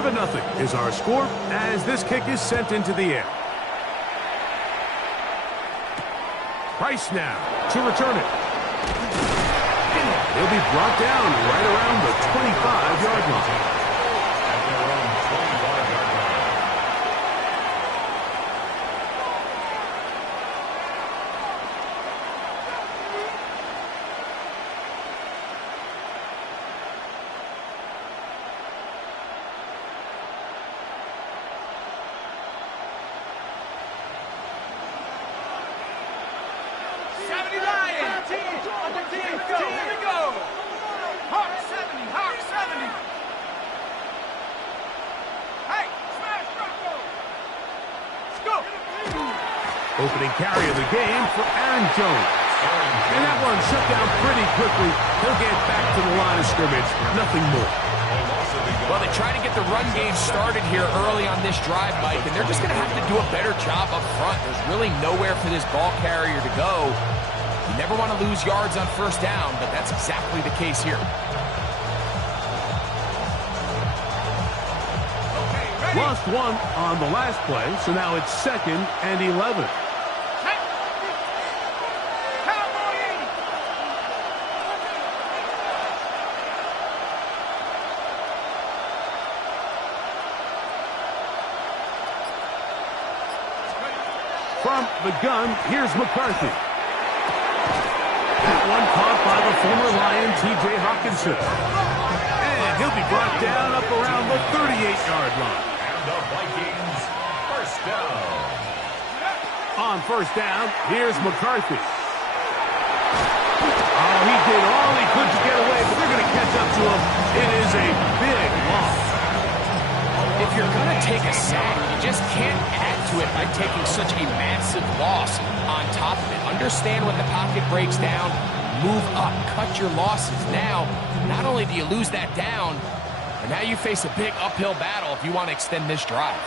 7-0 is our score as this kick is sent into the air. Price now to return it. He'll be brought down right around the 25-yard line. Opening carry of the game for Aaron Jones. And that one shut down pretty quickly. He'll get back to the line of scrimmage. Nothing more. Well, they try to get the run game started here early on this drive, Mike, and they're just going to have to do a better job up front. There's really nowhere for this ball carrier to go. You never want to lose yards on first down, but that's exactly the case here. Lost one on the last play, so now it's 2nd and 11. From the gun, here's McCarthy. That one caught by the former Lion, T.J. Hawkinson. And he'll be brought down up around the 38-yard line. And the Vikings, first down. On first down, here's McCarthy. Oh, he did all he could to get away, but they're going to catch up to him. It is a big loss. If you're going to take a sack, you just can't add to it by taking such a massive loss on top of it. Understand when the pocket breaks down, move up, cut your losses. Now, not only do you lose that down, but now you face a big uphill battle if you want to extend this drive.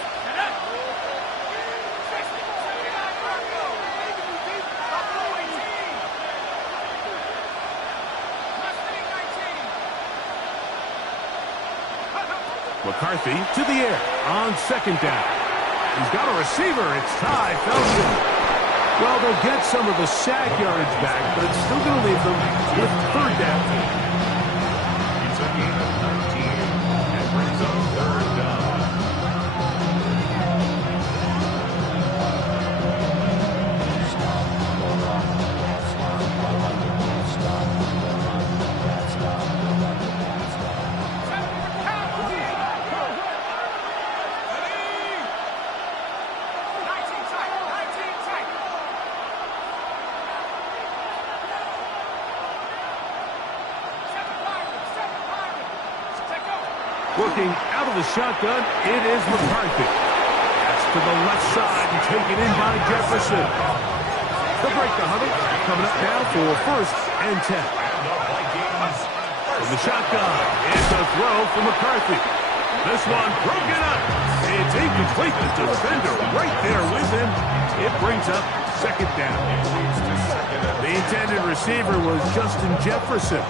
McCarthy to the air on second down. He's got a receiver. It's Ty Felton. Well, they'll get some of the sack yardage back, but it's still going to leave them with third down. It's a gain of 13 and brings up third down. Working out of the shotgun, it is McCarthy. That's to the left side and taken in by Jefferson. They'll break the huddle. Coming up now for 1st and 10. From the shotgun, it's a throw for McCarthy. This one broken up. It's incomplete. The defender right there with him. It brings up 2nd down. The intended receiver was Justin Jefferson.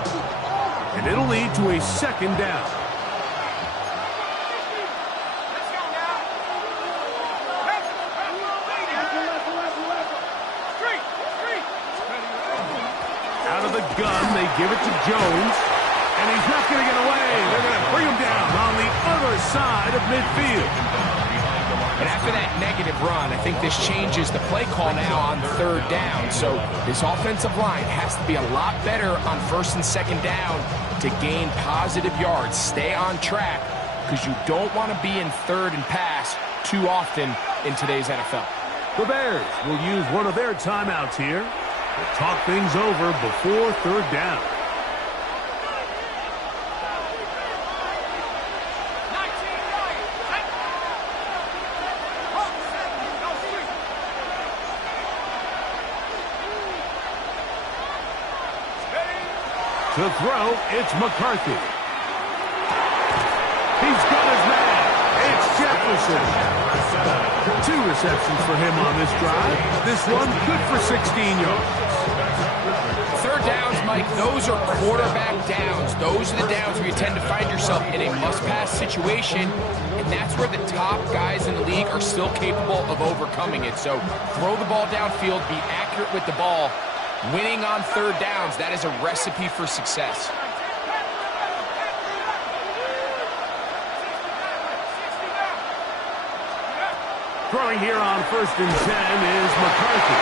And it'll lead to a 2nd down. Gun, they give it to Jones, and he's not going to get away. They're going to bring him down on the other side of midfield. And after that negative run, I think this changes the play call now on 3rd down. So this offensive line has to be a lot better on 1st and 2nd down to gain positive yards. Stay on track because you don't want to be in 3rd and pass too often in today's NFL. The Bears will use one of their timeouts here. We'll talk things over before 3rd down. To throw, it's McCarthy. He's got his man. It's Jefferson. 2 receptions for him on this drive. This one good for 16 yards. 3rd downs, Mike, those are quarterback downs. Those are the downs where you tend to find yourself in a must-pass situation, and that's where the top guys in the league are still capable of overcoming it. So throw the ball downfield, be accurate with the ball. Winning on third downs, that is a recipe for success. Throwing here on 1st and 10 is McCarthy.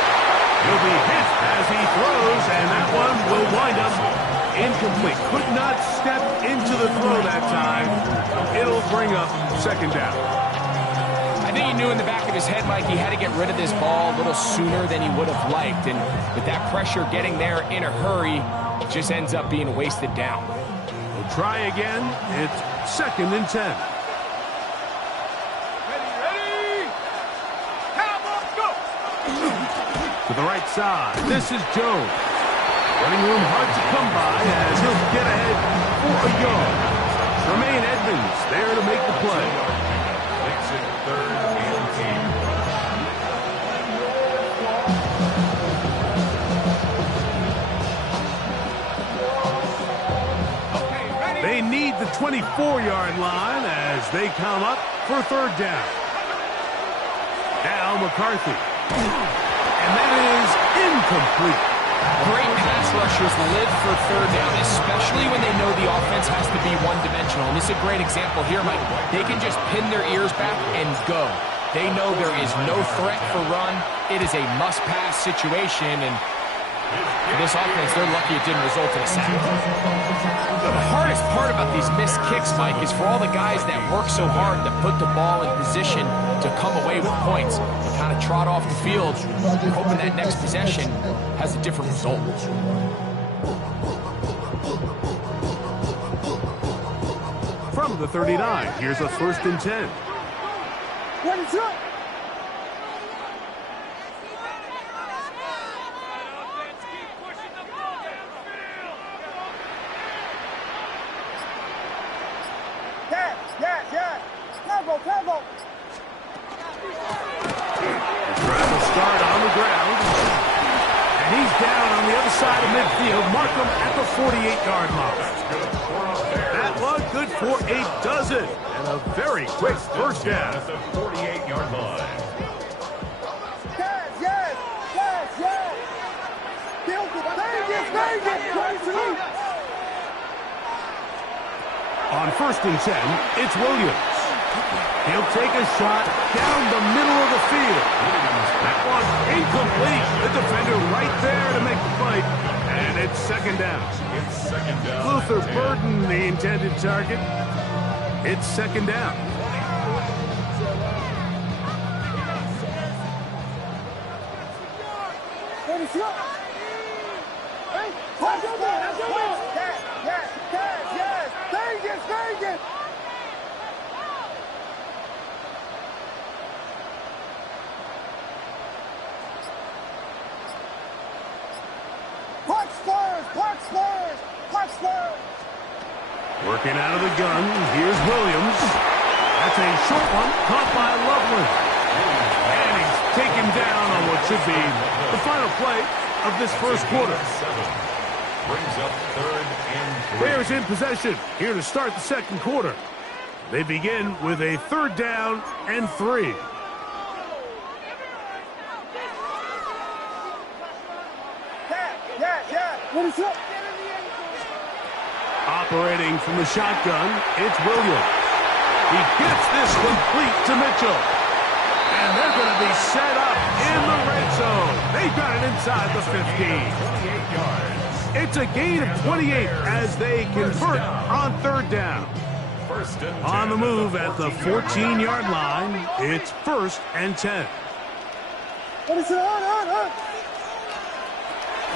He'll be hit as he throws, and that one will wind up incomplete. Could not step into the throw that time. It'll bring up 2nd down. I think he knew in the back of his head, Mike, he had to get rid of this ball a little sooner than he would have liked. And with that pressure getting there in a hurry, it just ends up being a wasted down. We'll try again. It's 2nd and 10. To the right side, this is Jones. Running room hard to come by as he'll get ahead for a yard. Tremaine Edmonds there to make the play. Makes it 3rd and 10. They need the 24-yard line as they come up for 3rd down. Now McCarthy. And that is incomplete. Great pass rushers live for 3rd down, especially when they know the offense has to be one-dimensional. And this is a great example here, Mike. They can just pin their ears back and go. They know there is no threat for run. It is a must-pass situation, and for this offense, they're lucky it didn't result in a sack. The hardest part about these missed kicks, Mike, is for all the guys that work so hard to put the ball in position to come away with points and kind of trot off the field, hoping that next possession has a different result. From the 39, here's a 1st and 10. What is up? Yes. Tempo. Trying to start on the ground. And he's down on the other side of midfield. Mark him at the 48-yard mark. That one good for a dozen. And a very quick 1st down. At the 48-yard line. Yes. Vegas. On 1st and 10, it's Williams. He'll take a shot down the middle of the field. That one incomplete. The defender right there to make the play. And it's 2nd down. It's 2nd down. Luther Burden, the intended target. It's 2nd down. Vegas. Punch Spurs. Working out of the gun, here's Williams. That's a short one, caught by Loveland. And he's taken down on what should be the final play of this 1st quarter. Brings up 3rd and 3. Bears in possession here to start the 2nd quarter. They begin with a 3rd down and 3. What is up? Operating from the shotgun, it's Williams. He gets this complete to Mitchell. And they're going to be set up in the red zone. They've got it inside the 15. 28 yards. It's a gain of 28 as they convert on 3rd down. On the move at the 14-yard line, it's 1st and 10. What is it?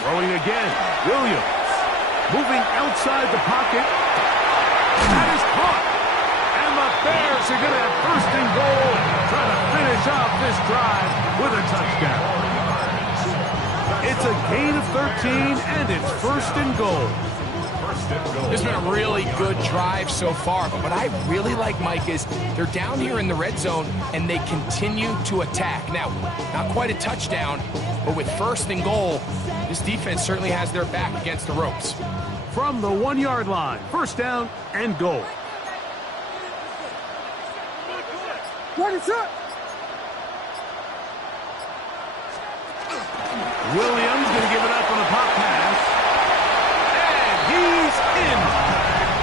Throwing again, Williams. Moving outside the pocket. That is caught. And the Bears are going to have 1st and goal. Trying to finish off this drive with a touchdown. It's a gain of 13, and it's 1st and goal. This has been a really good drive so far, but what I really like, Mike, is they're down here in the red zone, and they continue to attack. Now, not quite a touchdown, but with 1st and goal, this This defense certainly has their back against the ropes. From the 1-yard line, first down and goal. Ready, set. Williams going to give it up on a pop pass. And he's in.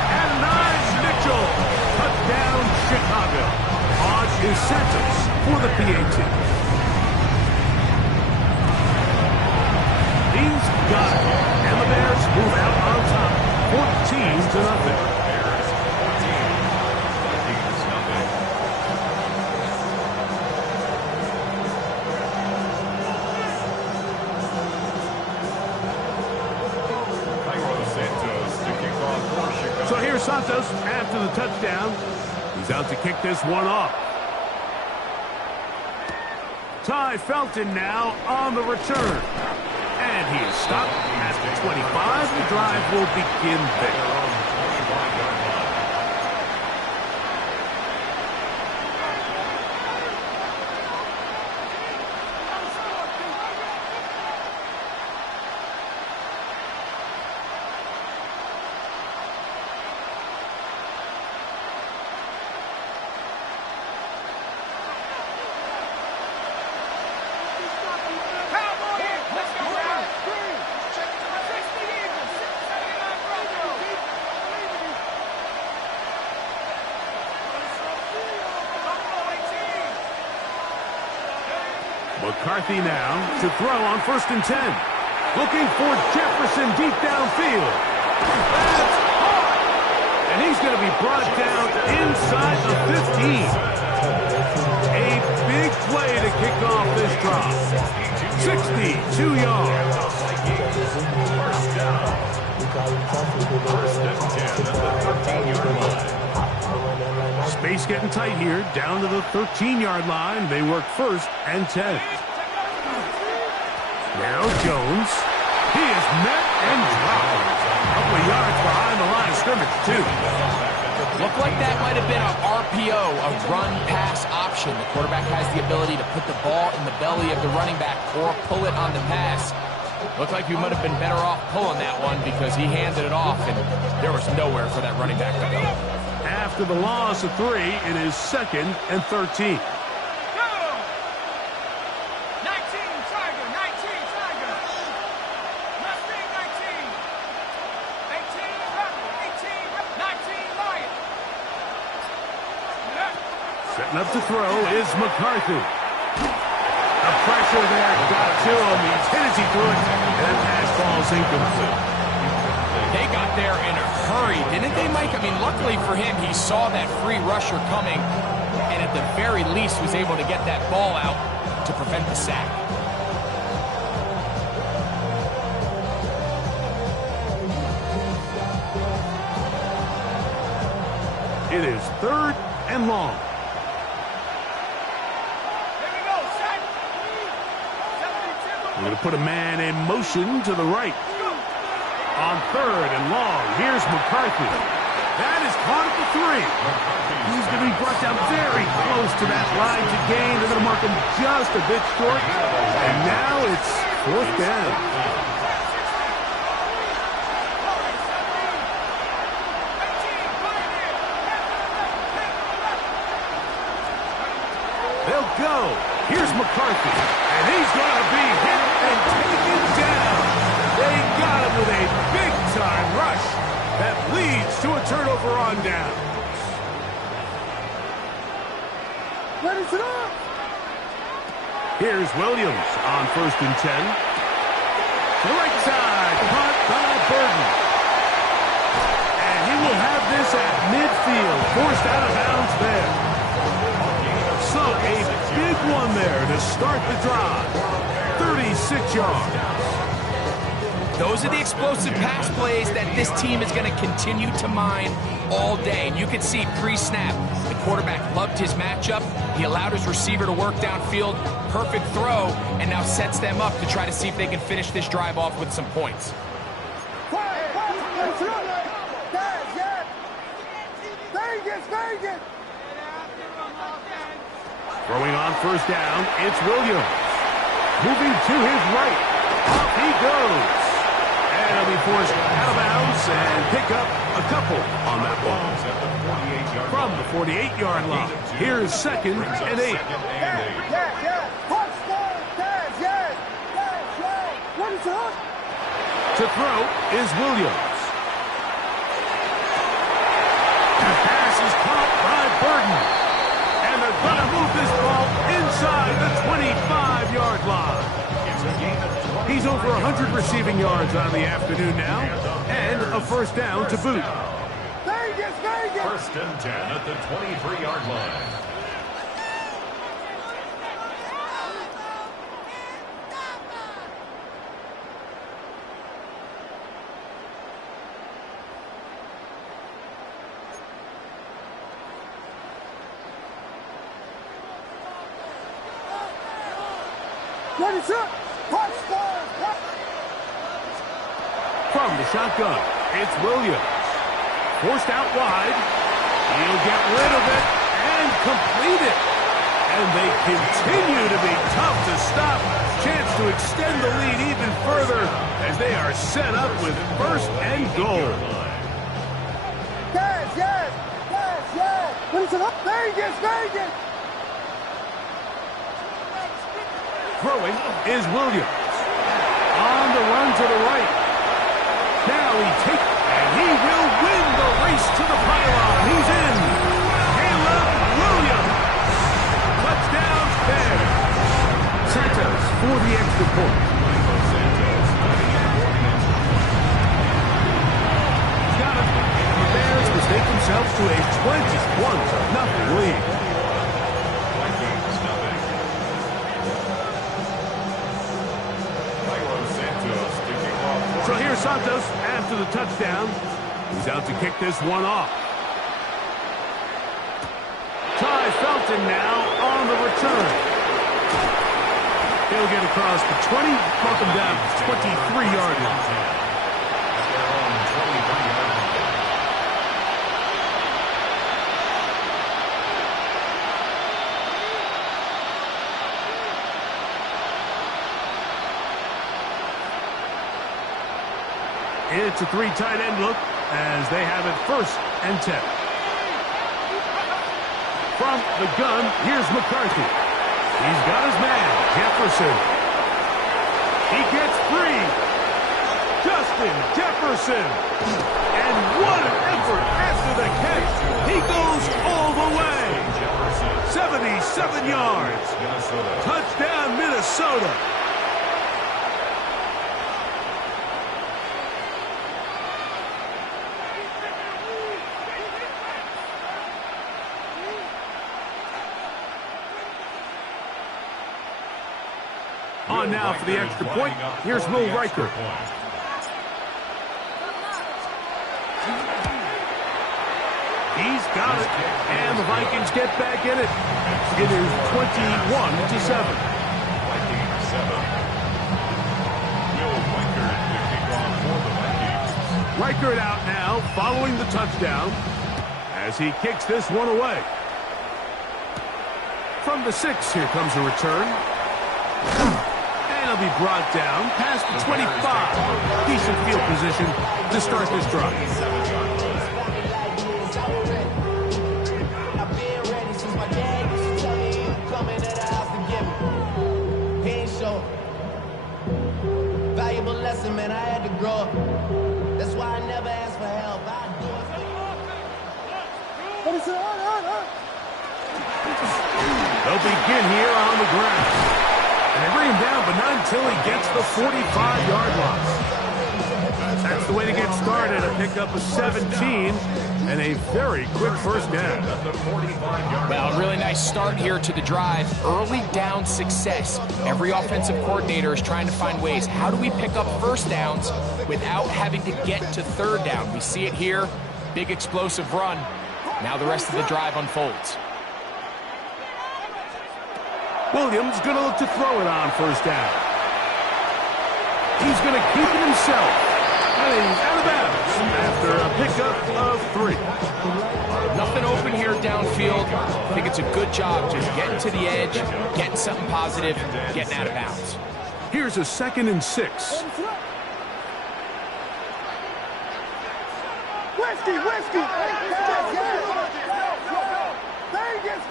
And Nice Mitchell. Touchdown, Chicago. On is Santos for the PAT. He's got it. And the Bears move out on top, 14-0. So here's Santos after the touchdown. He's out to kick this one off. Ty Felton now on the return. And he is stopped at the 25. The drive will begin there. McCarthy now to throw on 1st and 10. Looking for Jefferson deep downfield. That's hard. And he's going to be brought down inside the 15. A big play to kick off this drive. 62 yards. Space getting tight here, down to the 13-yard line. They work 1st and 10. Now Jones. He is met and dropped. A couple of yards behind the line of scrimmage, too. Looked like that might have been an RPO, a run-pass option. The quarterback has the ability to put the ball in the belly of the running back or pull it on the pass. Looked like we might have been better off pulling that one because he handed it off, and there was nowhere for that running back to go. After the loss of 3, it is 2nd and 13. Setting up to throw is McCarthy. The pressure there got to him. He's hit as he threw it, and that pass falls incomplete. They got there in a hurry, didn't they, Mike? I mean, luckily for him, he saw that free rusher coming, and at the very least was able to get that ball out to prevent the sack. It is 3rd and long. We're going to put a man in motion to the right. On 3rd and long, here's McCarthy. That is caught at the 3. He's going to be brought down very close to that line to gain. They're going to mark him just a bit short. And now it's 4th down. They'll go. Here's McCarthy. And he's going to be hit and taken down. They got him with a big-time rush that leads to a turnover on down. Ready, set up. Here's Williams on 1st and 10. To the right side, caught by Burton. And he will have this at midfield, forced out of bounds there. So a big one there to start the drive. 36 yards. Those are the explosive pass plays that this team is going to continue to mine all day. And you can see pre-snap, the quarterback loved his matchup. He allowed his receiver to work downfield, perfect throw, and now sets them up to try to see if they can finish this drive off with some points. Throwing on 1st down, it's Williams. Moving to his right. Off he goes. And he'll be forced out of bounds and pick up a couple on that one. From the 48-yard line, here's 2nd and 8. To throw is Williams. The pass is caught by Burden. And they're going to move this ball inside the 25-yard line. He's over 100 receiving yards on the afternoon now, and a first down to boot. First and 10 at the 23-yard line. From the shotgun, it's Williams. Forced out wide. He'll get rid of it and complete it. And they continue to be tough to stop. Chance to extend the lead even further as they are set up with first and goal. Throwing is Williams. On the run to the right. Now he will win the race to the pylon. He's in. Caleb Williams. Touchdown Bears. Santos for the extra point. Got it. The Bears mistake themselves to a 21-0 lead. So here's Santos after the touchdown. He's out to kick this one off. Ty Felton now on the return. He'll get across the 20, bump him down to the 23-yard line. It's a 3 tight end look as they have it 1st and 10. From the gun, here's McCarthy. He's got his man, Jefferson. He gets free. Justin Jefferson. And what an effort after the catch. He goes all the way. 77 yards. Touchdown, Minnesota. On now for the extra point. Here's Will Riker. He's got it. And the Vikings get back in it. It is 21-7. Riker out now following the touchdown as he kicks this one away. From the 6, here comes a return. And he'll be brought down past the 25. Decent field position to start this drive. Valuable lesson, man. I had to grow up. That's why I never asked for help. I do it. What is it? They'll begin here on the ground. And they bring him down, but not until he gets the 45-yard line. That's the way to get started. A pickup of 17 and a very quick first down. Well, a really nice start here to the drive. Early down success. Every offensive coordinator is trying to find ways. How do we pick up first downs without having to get to third down? We see it here. Big explosive run. Now the rest of the drive unfolds. Williams going to look to throw it on first down. He's going to keep it himself. And he's out of bounds after a pickup of 3. Nothing open here downfield. I think it's a good job just getting to the edge, getting something positive, getting out of bounds. Here's a 2nd and 6. Whiskey! Vegas!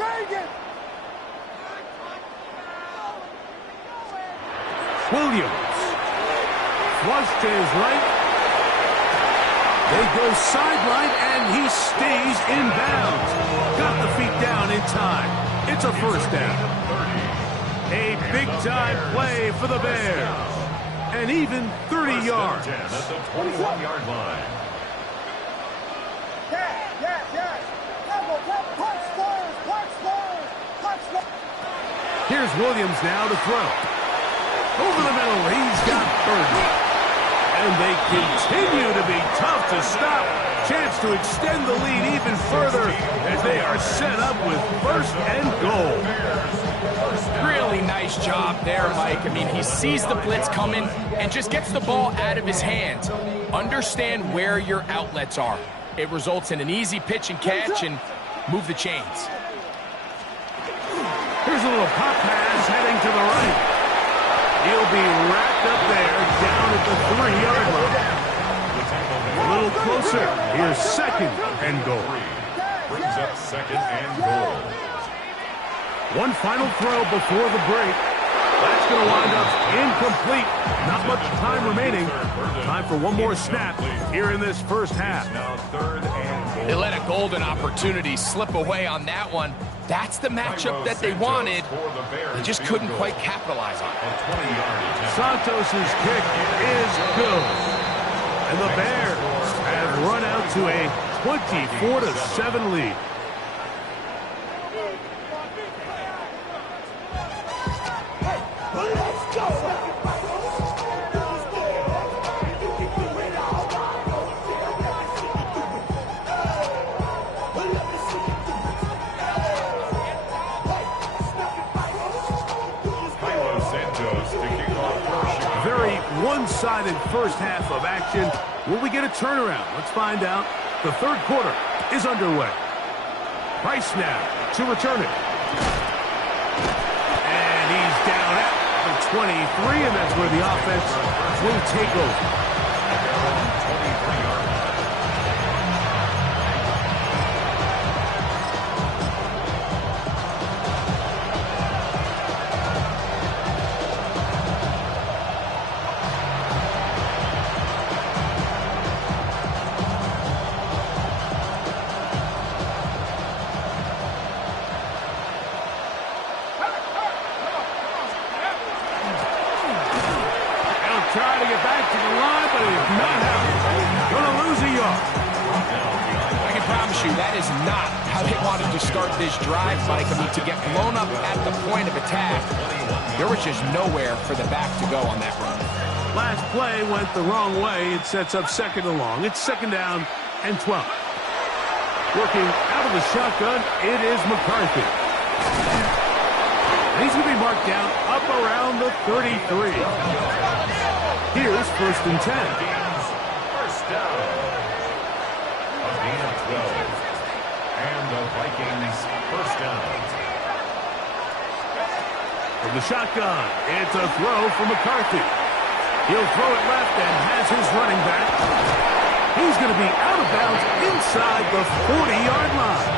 Williams. Flush to his right. They go sideline, and he stays in bounds. Got the feet down in time. It's a first down. A big-time play for the Bears. And even 30 yards. At the 21-yard line. Yes. Touch. Here's Williams now to throw. Over the middle, he's got Burton. And they continue to be tough to stop. Chance to extend the lead even further as they are set up with 1st and goal. Really nice job there, Mike. I mean, he sees the blitz coming and just gets the ball out of his hands. Understand where your outlets are. It results in an easy pitch and catch and move the chains. Here's a little pop pass heading to the right. He'll be wrapped up there down at the 3-yard line. A little closer. Here's 2nd and goal. Brings up 2nd and goal. One final throw before the break. That's going to wind up incomplete. Not much time remaining. Time for one more snap here in this first half. Now 3rd and goal. They let a golden opportunity slip away on that one. That's the matchup that they wanted. They just couldn't quite capitalize on it. Santos's kick is good. And the Bears have run out to a 24-7 lead. Very one-sided first half of action. Will we get a turnaround? Let's find out. The 3rd quarter is underway. Price now to return it. And he's down at the 23, and that's where the offense will take over. Try to get back to the line, but it is not happening. Going to lose a yard. I can promise you that is not how they wanted to start this drive, Mike. I mean, to get blown up at the point of attack, there was just nowhere for the back to go on that run. Last play went the wrong way. It sets up 2nd and long. It's 2nd down and 12. Working out of the shotgun, it is McCarthy. And he's going to be marked down up around the 33. Here's 1st and 10. First down. A gain of 12. And the Vikings first down. From the shotgun, it's a throw from McCarthy. He'll throw it left and has his running back. He's going to be out of bounds inside the 40-yard line.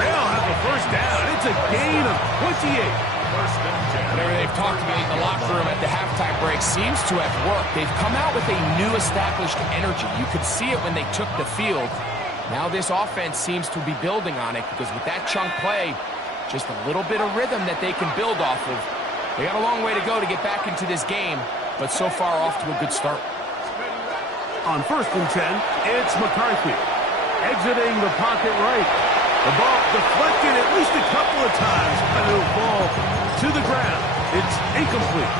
They'll have the first down. It's a gain of 28. Whatever they've talked about in the locker room at the halftime break seems to have worked. They've come out with a new established energy. You could see it when they took the field. Now this offense seems to be building on it because with that chunk play, just a little bit of rhythm that they can build off of. They got a long way to go to get back into this game, but so far off to a good start. On 1st and 10, it's McCarthy. Exiting the pocket right. The ball deflected at least a couple of times, and it'll fall to the ground. It's incomplete.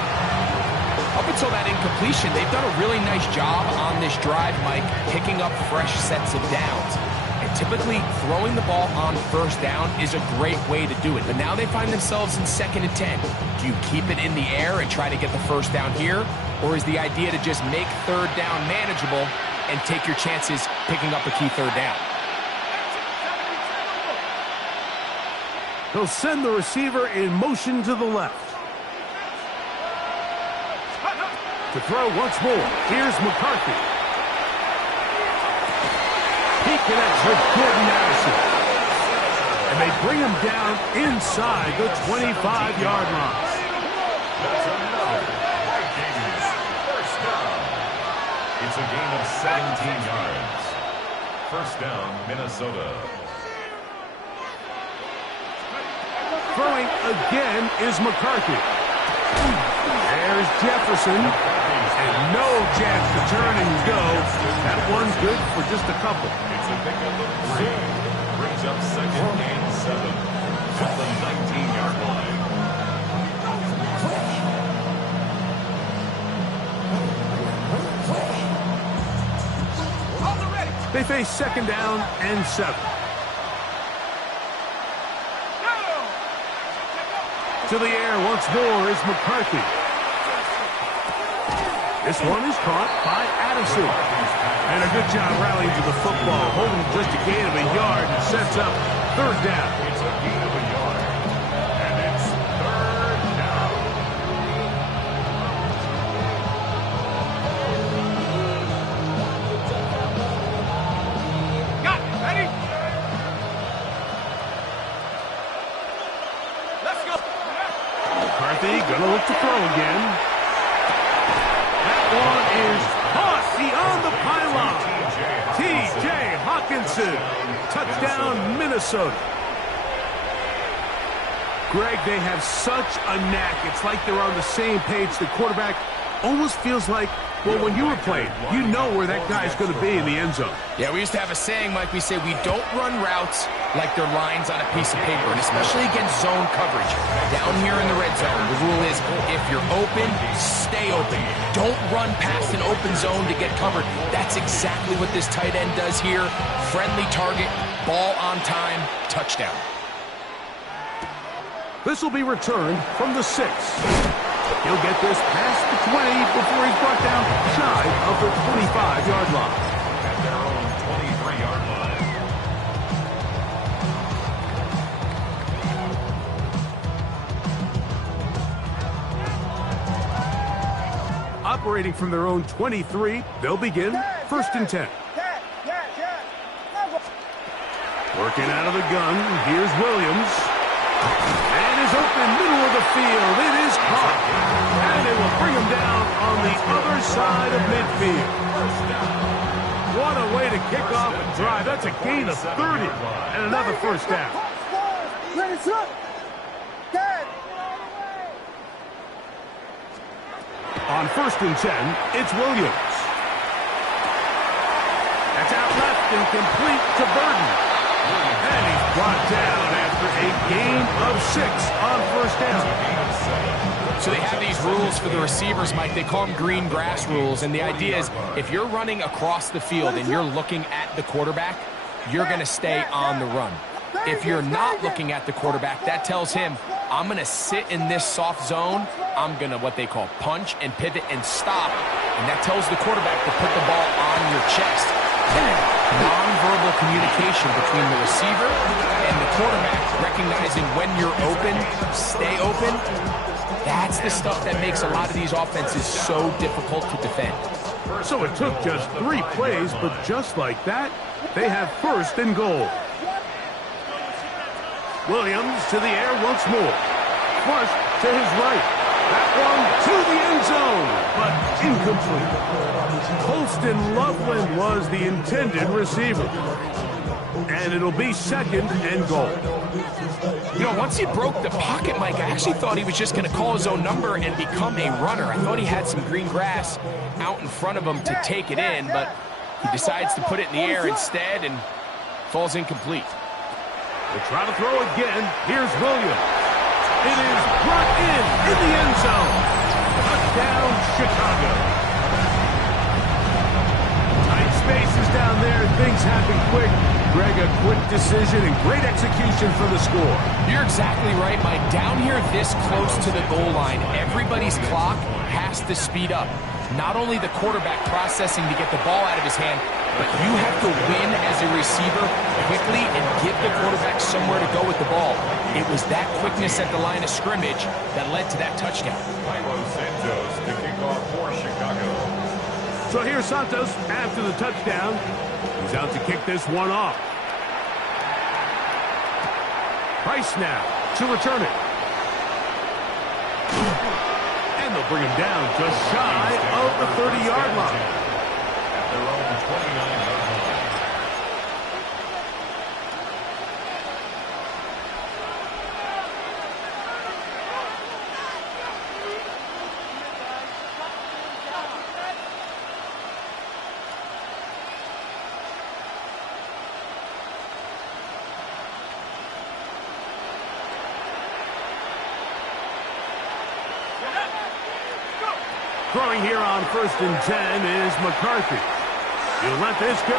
Up until that incompletion, they've done a really nice job on this drive, Mike, picking up fresh sets of downs. And typically, throwing the ball on 1st down is a great way to do it. But now they find themselves in 2nd and 10. Do you keep it in the air and try to get the 1st down here? Or is the idea to just make 3rd down manageable and take your chances picking up a key 3rd down? He'll send the receiver in motion to the left. To throw once more. Here's McCarthy. He connects with Gordon Addison. And they bring him down inside the 25-yard line. That's another Vikings first down. It's a gain of 17 yards. First down, Minnesota. Throwing again is McCarthy. There's Jefferson. And no chance to turn and go. That one's good for just a couple. It's a pickup of 3. Brings up second and 7 from the 19-yard line. They face second down and 7. To the air once more is McCarthy. This one is caught by Addison. And a good job rallying to the football, holding just a gain of a yard and sets up third down. It's a gain of a yard. And it's third down. Got it. Ready? Let's go. McCarthy gonna look to throw again. That one is caught beyond the pylon. T.J. Hawkinson. Touchdown, Minnesota. Greg, they have such a knack. It's like they're on the same page. The quarterback almost feels like, well, when you were playing, you know where that guy's going to be in the end zone. Yeah, we used to have a saying, Mike. We say we don't run routes like they're lines on a piece of paper, and especially against zone coverage. Down here in the red zone, the rule is if you're open, stay open. Don't run past an open zone to get covered. That's exactly what this tight end does here. Friendly target, ball on time, touchdown. This will be returned from the 6. He'll get this past the 20 before he's brought down shy of the 25-yard line. At their own 23-yard line. Operating from their own 23, they'll begin first and 10. Working out of the gun, here's Williams. And is open middle of the field. It is caught. And they will bring him down on the other side of midfield. What a way to kick off a drive. That's a gain of 30 and another first down. On first and 10, it's Williams. That's out left and complete to Burton. And he's brought down after a gain of 6 on first down. So they have these rules for the receivers, Mike. They call them green grass rules. And the idea is if you're running across the field and you're looking at the quarterback, you're going to stay on the run. If you're not looking at the quarterback, that tells him, I'm going to sit in this soft zone. I'm going to what they call punch and pivot and stop. And that tells the quarterback to put the ball on your chest. Non-verbal communication between the receiver and the quarterback, recognizing when you're open, stay open. That's the stuff that makes a lot of these offenses so difficult to defend. So it took just 3 plays, but just like that, they have first and goal. Williams to the air once more. Flush to his right. That one to the end zone, but incomplete. Colston Loveland was the intended receiver. And it'll be second and goal. You know, once he broke the pocket, Mike, I actually thought he was just going to call his own number and become a runner. I thought he had some green grass out in front of him to take it in, but he decides to put it in the air instead and falls incomplete. They try to throw again. Here's Williams. It is brought in the end zone. Touchdown, Chicago. Tight spaces down there. Things happen quick. Greg, a quick decision and great execution for the score. You're exactly right, Mike. Down here this close to the goal line, everybody's clock has to speed up. Not only the quarterback processing to get the ball out of his hand, but you have to win as a receiver quickly and give the quarterback somewhere to go with the ball. It was that quickness at the line of scrimmage that led to that touchdown. Milo Santos to kick off for Chicago. So here's Santos after the touchdown. He's out to kick this one off. Price now to return it. And they'll bring him down just shy of the 30-yard line. At their own 29-yard line. Throwing here on 1st and 10 is McCarthy. He'll let this go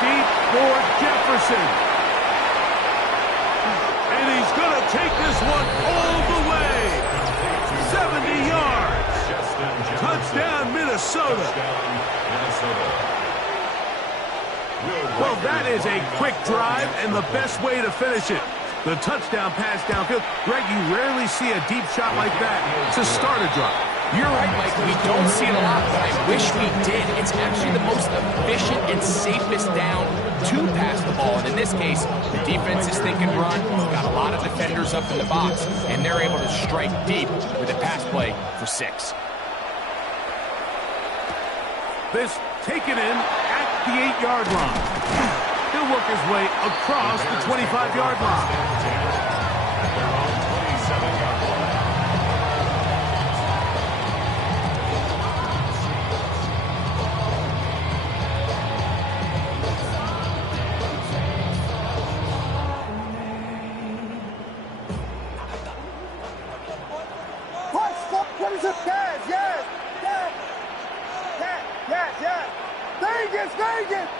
deep for Jefferson. And he's going to take this one all the way. 70 yards. Touchdown, Minnesota. Well, that is a quick drive and the best way to finish it. The touchdown pass downfield. Greg, you rarely see a deep shot like that to start a drive. You're right, Mike. We don't see it a lot, but I wish we did. It's actually the most efficient and safest down to pass the ball. And in this case, the defense is thinking run, got a lot of defenders up in the box, and they're able to strike deep with a pass play for 6. This taken in at the 8-yard line. He'll work his way across the 25-yard line. At their own 27-yard line. What is it? Yes. Vegas.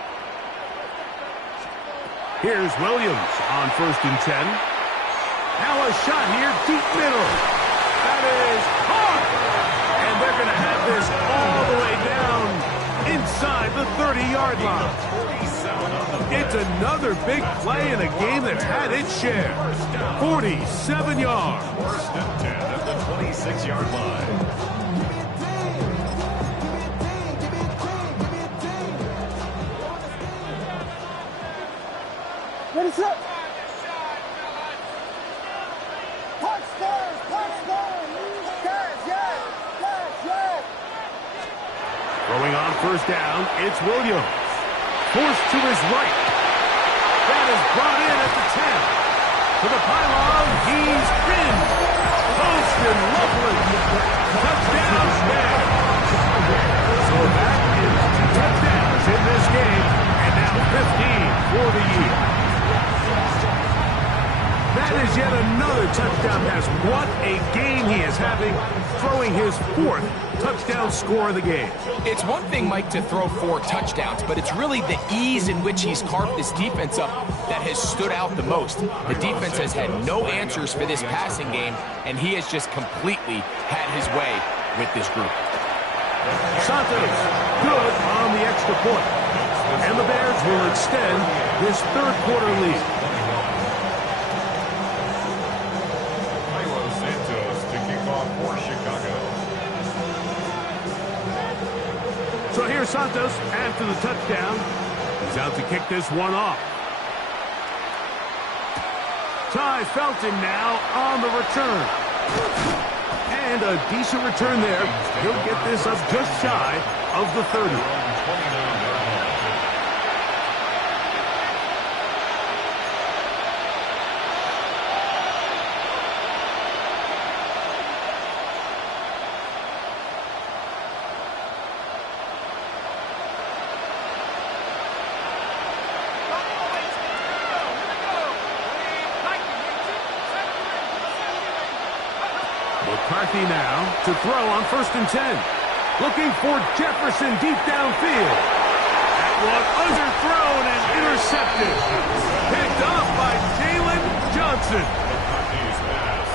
Here's Williams on 1st and 10. Now a shot here, deep middle. That is hard. And they're going to have this all the way down inside the 30-yard line. It's another big play in a game that's had its share. 47 yards. 1st and 10 at the 26-yard line. What is up? Touchdown. Yes. Throwing on 1st down, it's Williams. Forced to his right. That is brought in at the 10. To the pylon, he's in. Post and Loveland. Touchdown, Bears. So that is 2 touchdowns in this game, and now 15 for the year. That is yet another touchdown pass. What a game he is having, throwing his 4th touchdown score of the game. It's one thing, Mike, to throw 4 touchdowns, but it's really the ease in which he's carved this defense up that has stood out the most. The defense has had no answers for this passing game, and he has just completely had his way with this group. Santos, good on the extra point. And the Bears will extend this 3rd quarter lead. So here's Santos after the touchdown. He's out to kick this one off. Ty Felton now on the return. And a decent return there. He'll get this up just shy of the 30. McCarthy now to throw on 1st and 10. Looking for Jefferson deep downfield. That one underthrown and intercepted. Picked off by Jalen Johnson. McCarthy's pass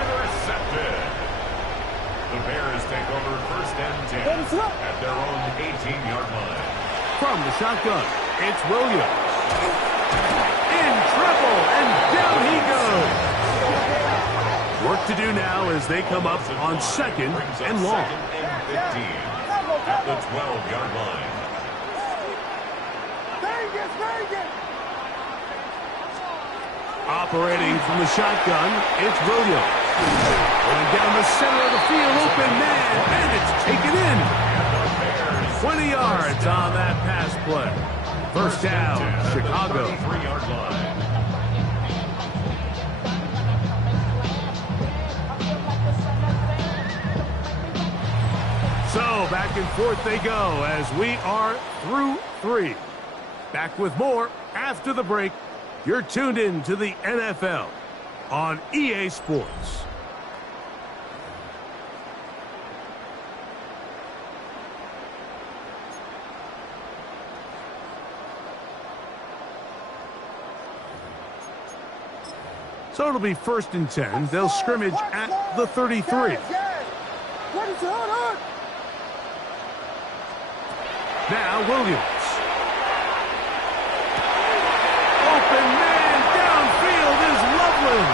intercepted. The Bears take over 1st and 10 at their own 18-yard line. From the shotgun, it's Williams. In trouble, and down he goes. Work to do now as they come up on 2nd and long. 2nd and 15. at the 12-yard line. Vegas, Vegas! Operating from the shotgun, it's Williams. Going down the center of the field, open man, and it's taken in. 20 yards on that pass play. First down, Chicago. 33-yard line. So back and forth they go as we are through 3. Back with more after the break. You're tuned in to the NFL on EA Sports. So it'll be 1st and 10. They'll scrimmage at the 33. Now Williams. Open man downfield is Loveland.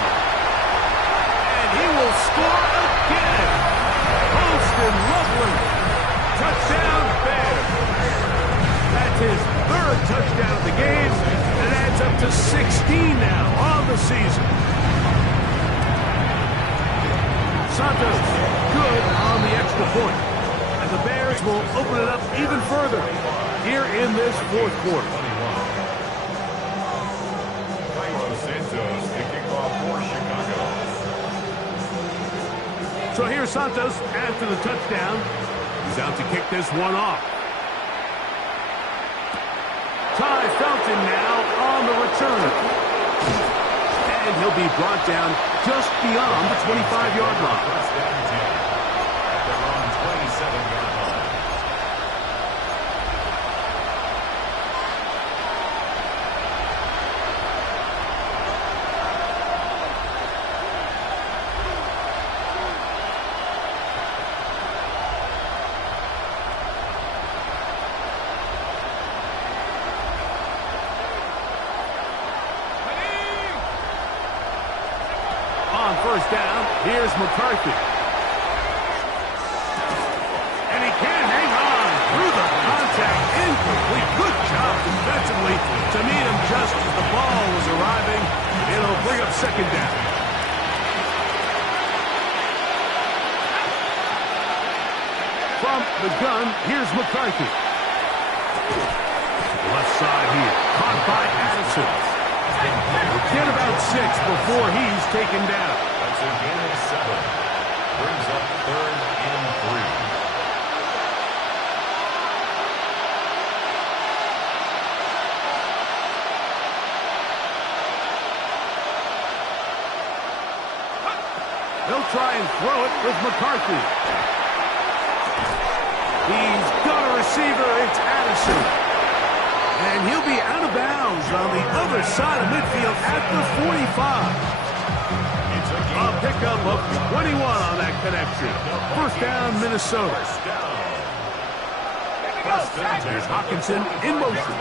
And he will score again. Poston Loveland. Touchdown Bears. That's his 3rd touchdown of the game. And it adds up to 16 now on the season. Santos good on the extra point. And the Bears will open it up even further here in this 4th quarter. Santos to kick off for Chicago. So here's Santos after the touchdown. He's out to kick this one off. Ty Felton now on the return. And he'll be brought down just beyond the 25-yard line. First down 10 at their own 27-yard line. On first down, here's McCarthy. And he can't hang on through the contact. Incomplete. Good job defensively to meet him just as the ball was arriving. It'll bring up 2nd down. From the gun, here's McCarthy. Left side here. Caught by Addison. Get about 6 before he's taken down. That's a gain of 7. Brings up 3rd and 3. They'll try and throw it with McCarthy. He's got a receiver. It's Addison. And he'll be out of bounds on the other side of midfield at the 45. A pickup of 21 on that connection. First down, Minnesota. There's Hawkinson in motion.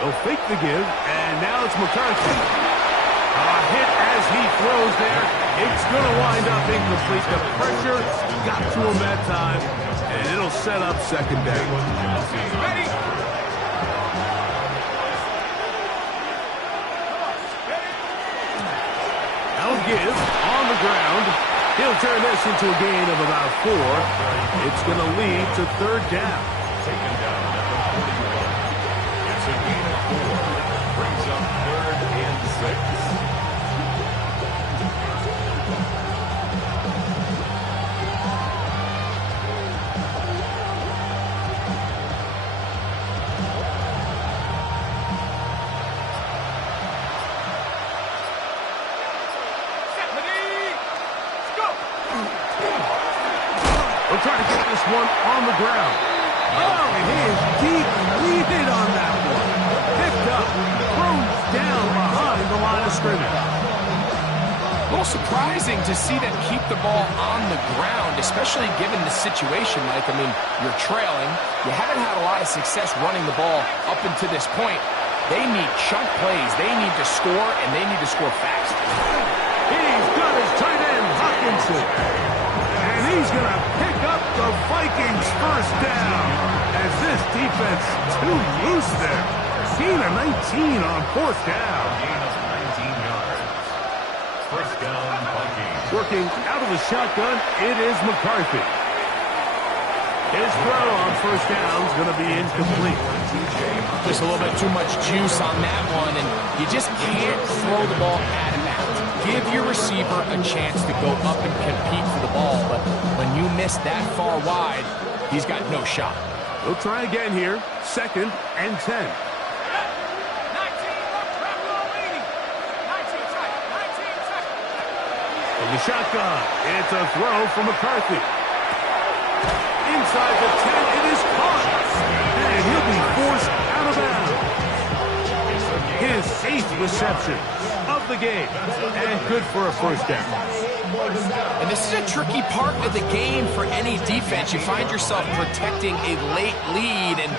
They'll fake the give, and now it's McCarthy. A hit as he throws there. It's going to wind up incomplete. The pressure got to him that time, and it'll set up 2nd down. Ready? Now give on the ground. He'll turn this into a gain of about 4. It's going to lead to 3rd down. Taken down at the 41. It's a gain of 4. Brings up 3rd and 6. We're trying to get this one on the ground. Oh, and he is deep-leaded on that one. Picked up, thrown down behind the line of scrimmage. A little surprising to see them keep the ball on the ground, especially given the situation. Like, I mean, you're trailing. You haven't had a lot of success running the ball up until this point. They need chunk plays. They need to score, and they need to score fast. He's got his tight end, Hawkins. Hawkinson. And he's going to pick up the Vikings first down as this defense too loose there. Gain of 19 on fourth down. Gain of 19 yards. First down, Vikings. Working out of the shotgun, it is McCarthy. His throw on first down is going to be incomplete. Just a little bit too much juice on that one, and you just can't throw the ball out of bounds. Give your receiver a chance to go up and compete for the ball, but when you miss that far wide, he's got no shot. We'll try again here. 2nd and 10. From the shotgun, it's a throw from McCarthy. Inside the 10, it is caught. And he'll be forced out of bounds. His 8th reception of the game. And good for a first down. And this is a tricky part of the game for any defense. You find yourself protecting a late lead, and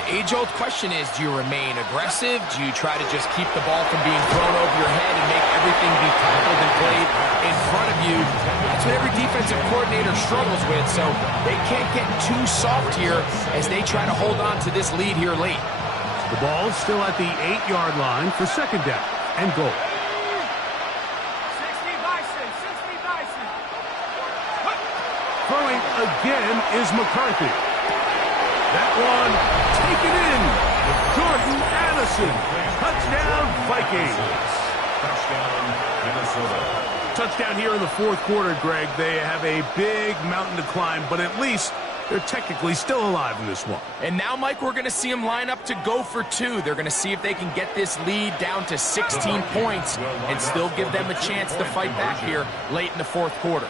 the age-old question is, do you remain aggressive? Do you try to just keep the ball from being thrown over your head and make everything be tackled and played in front of you? That's what every defensive coordinator struggles with, so they can't get too soft here as they try to hold on to this lead here late. The ball's still at the 8-yard line for second down and goal. Throwing again is McCarthy. That one taken in. Jordan Addison. Touchdown, Vikings. Touchdown, Minnesota. Touchdown here in the fourth quarter, Greg. They have a big mountain to climb, but at least they're technically still alive in this one. And now, Mike, we're going to see them line up to go for 2. They're going to see if they can get this lead down to 16 points and still give them a chance to fight back here late in the fourth quarter.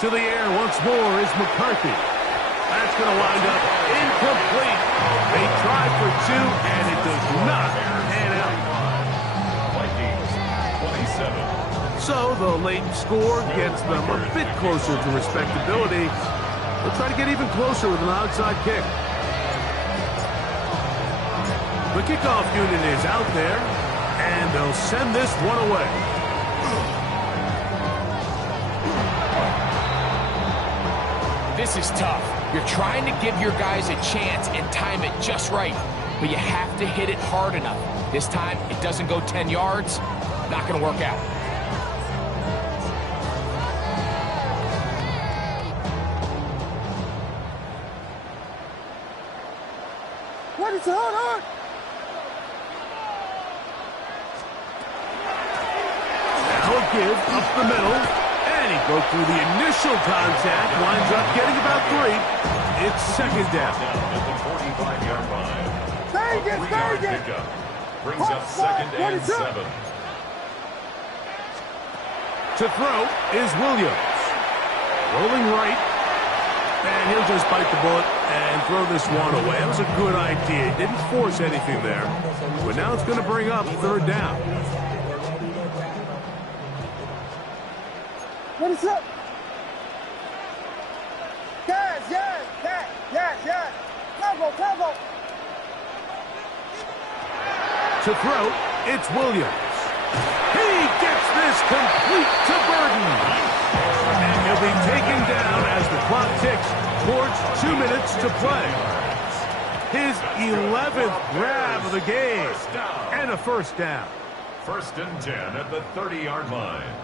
To the air once more is McCarthy. That's going to wind up incomplete. They try for 2, and it does not pan out. Vikings, 27. So the late score gets them a bit closer to respectability. They'll try to get even closer with an outside kick. The kickoff unit is out there, and they'll send this one away. This is tough. You're trying to give your guys a chance and time it just right, but you have to hit it hard enough. This time, it doesn't go 10 yards. Not going to work out. What is it on? Now a give up the middle, and he broke through the initial contact, winds up getting about 3. It's second down. At the 45-yard line. Vegas, 3-yard Vegas! pickup. Brings up 2nd and 7. To throw is Williams. Rolling right. And he'll just bite the bullet and throw this one away. That was a good idea. He didn't force anything there. But now it's going to bring up third down. What is up? Guys, yes. Cover. To throw, it's Williams. He gets this complete to Burden. And he'll be taken down as the clock ticks towards 2 minutes to play. His 11th grab of the game. And a first down. 1st and 10 at the 30-yard line.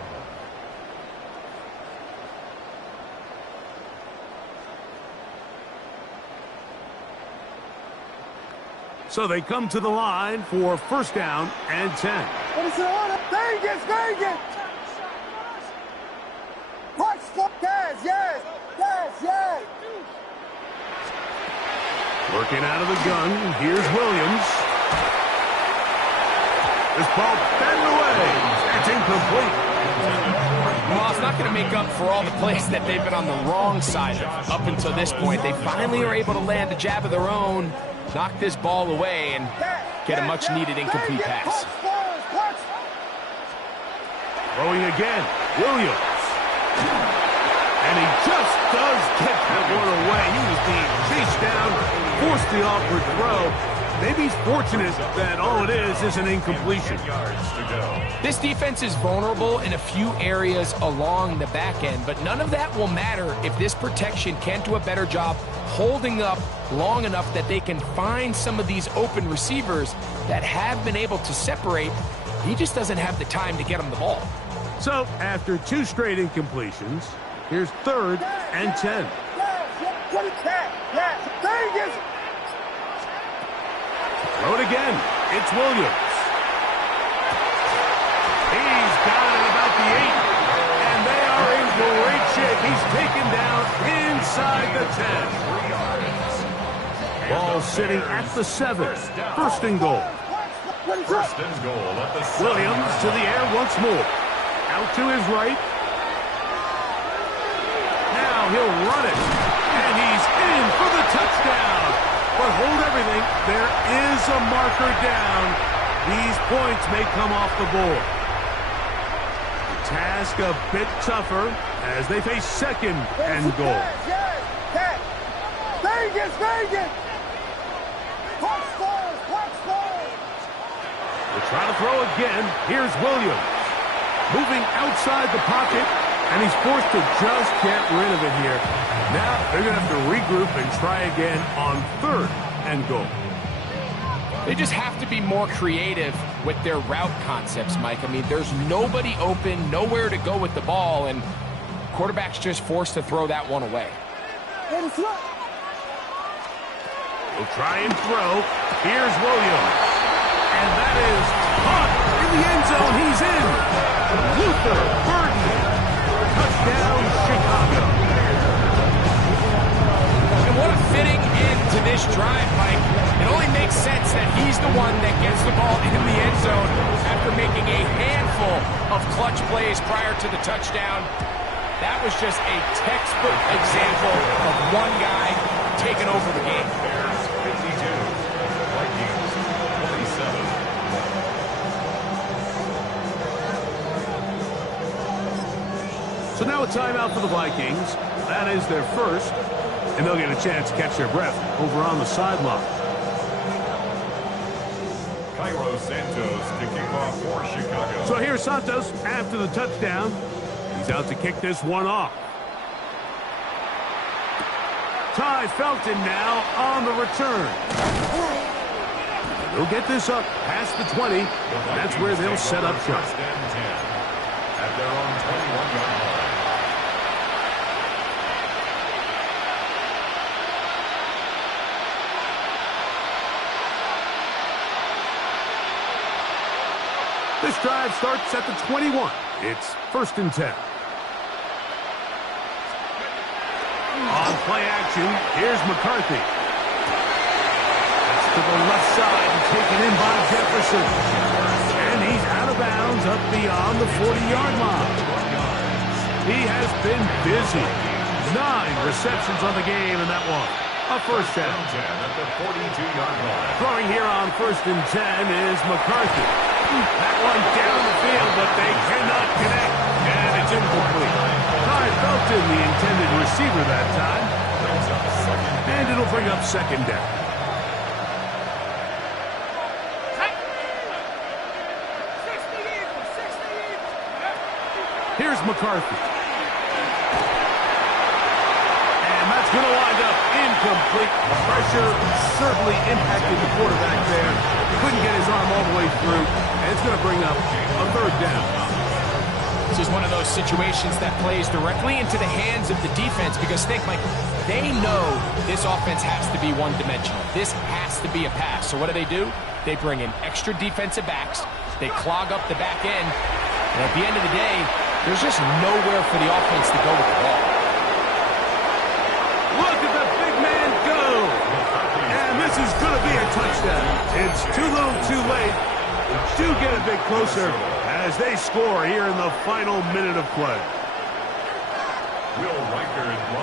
So they come to the line for first down and 10. What is it on? Vegas! Watch, guys, yes! Working out of the gun, here's Williams. This ball batted away. It's incomplete. Well, it's not going to make up for all the plays that they've been on the wrong side of up until this point. They finally are able to land a jab of their own, knock this ball away, and get a much-needed incomplete pass. Throwing again, Williams. And he just does get that one away. He was being chased down, forced the awkward throw, Maybe he's fortunate that all it is an incompletion. This defense is vulnerable in a few areas along the back end, but none of that will matter if this protection can't do a better job holding up long enough that they can find some of these open receivers that have been able to separate. He just doesn't have the time to get them the ball. So, after 2 straight incompletions, here's 3rd and 10. Throw it again. It's Williams. He's got it at about the 8. And they are in great shape. He's taken down inside the 10. Ball sitting at the 7. 1st and goal. First and goal at the 7. Williams to the air once more. Out to his right. Now he'll run it. And he's in for the touchdown. But hold everything. There is a marker down. These points may come off the board. The task a bit tougher as they face 2nd and goal. Vegas, Vegas! Punch scores, punch scores! They'll try to throw again. Here's Williams. Moving outside the pocket, and he's forced to just get rid of it here. Now they're going to have to regroup and try again on 3rd and goal. They just have to be more creative with their route concepts, Mike. I mean, there's nobody open, nowhere to go with the ball, and quarterback's just forced to throw that one away. He'll try and throw. Here's Williams. And that is caught in the end zone. He's in. Luther Burton. Touchdown, Chicago. And what a fitting end to this drive, Mike. It only makes sense that he's the one that gets the ball in the end zone after making a handful of clutch plays prior to the touchdown. That was just a textbook example of one guy taking over the game. Bears 52, Vikings 27. So now a timeout for the Vikings. That is their first, and they'll get a chance to catch their breath over on the sideline. Cairo Santos to kick off for Chicago. So here's Santos after the touchdown. He's out to kick this one off. Ty Felton now on the return. They'll get this up past the 20. That's where they'll set up shop. First and 10 at their own 21-yard line. This drive starts at the 21. It's 1st and 10. On play action, here's McCarthy. That's to the left side and taken in by Jefferson. And he's out of bounds up beyond the 40-yard line. He has been busy. 9 receptions on the game in that one. A first down. At the 42-yard line. Throwing here on 1st and 10 is McCarthy. That one down the field, but they cannot connect. And it's incomplete. Ty Felton, the intended receiver that time. And it'll bring up 2nd down. Here's McCarthy. And that's going to wind up incomplete. Pressure certainly impacted the quarterback there. Couldn't get his arm all the way through. And it's going to bring up a 3rd down. This is one of those situations that plays directly into the hands of the defense because think, Mike, they know this offense has to be one-dimensional. This has to be a pass. So what do? They bring in extra defensive backs. They clog up the back end. And at the end of the day, there's just nowhere for the offense to go with the ball. Look at the big man go. And this is going to be a touchdown. It's too little too late. They do get a bit closer as they score here in the final minute of play.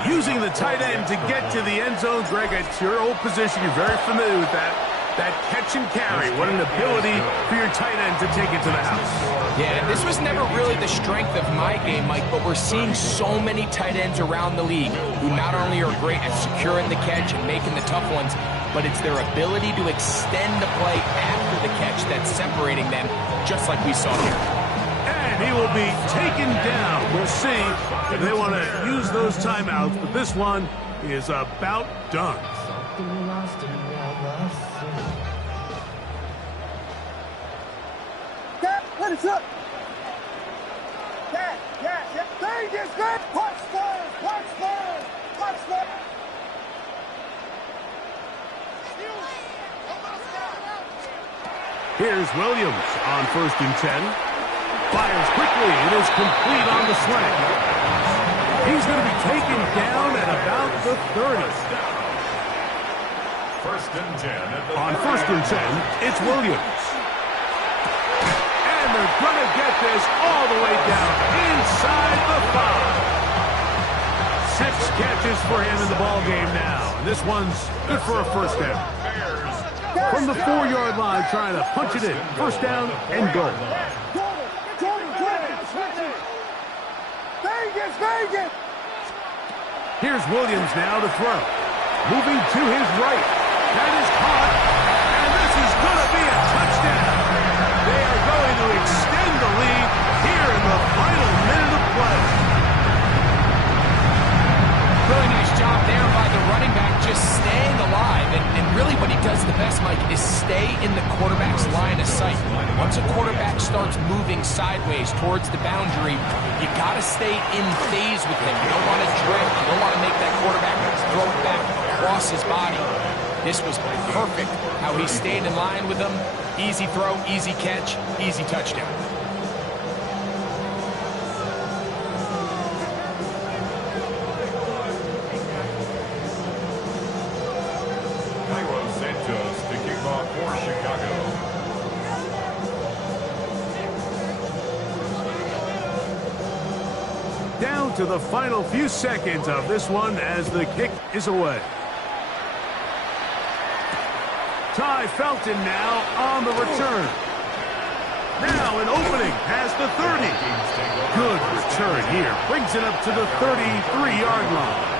Using the tight end to get to the end zone. Greg, it's your old position. You're very familiar with that. That catch and carry, what an ability for your tight end to take it to the house. Yeah, this was never really the strength of my game, Mike, but we're seeing so many tight ends around the league who not only are great at securing the catch and making the tough ones, but it's their ability to extend the play after the catch that's separating them, just like we saw here. And he will be taken down. We'll see if they want to use those timeouts, but this one is about done. Let it up. Yeah. There he is, man. Watch first. Here's Williams on 1st and 10. Fires quickly. It is complete on the slant. He's going to be taken down at about the 30. 1st and 10. On 1st and 10, it's Williams. And they're going to get this all the way down inside the 5. 6 catches for him in the ball game now. And this one's good for a 1st down. From the 4-yard line, trying to punch it in. 1st down and goal. Vegas! Here's Williams now to throw. Moving to his right. That is caught. And this is going to be a touchdown. They are going to extend the lead here in the final minute of play. Really nice job there by the running back, just staying alive. And really what he does the best, Mike, is stay in the quarterback's line of sight. Once a quarterback starts moving sideways towards the boundary, you got to stay in phase with him. You don't want to drift. You don't want to make that quarterback throw it back across his body. This was perfect how he stayed in line with him. Easy throw, easy catch, easy touchdown. To kick off for Chicago. Down to the final few seconds of this one as the kick is away. Ty Felton now on the return. Now an opening past the 30. Good return here. Brings it up to the 33-yard line.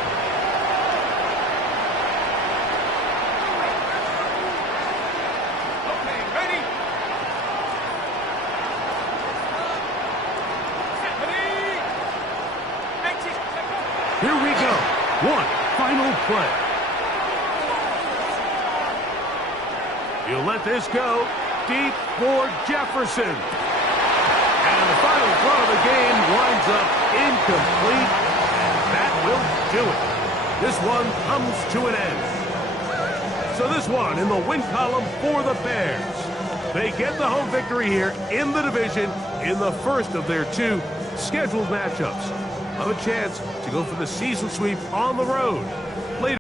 Here we go. One final play. He'll let this go deep for Jefferson. And the final throw of the game winds up incomplete. And that will do it. This one comes to an end. So this one in the win column for the Bears. They get the home victory here in the division in the first of their 2 scheduled matchups. Of a chance to go for the season sweep on the road.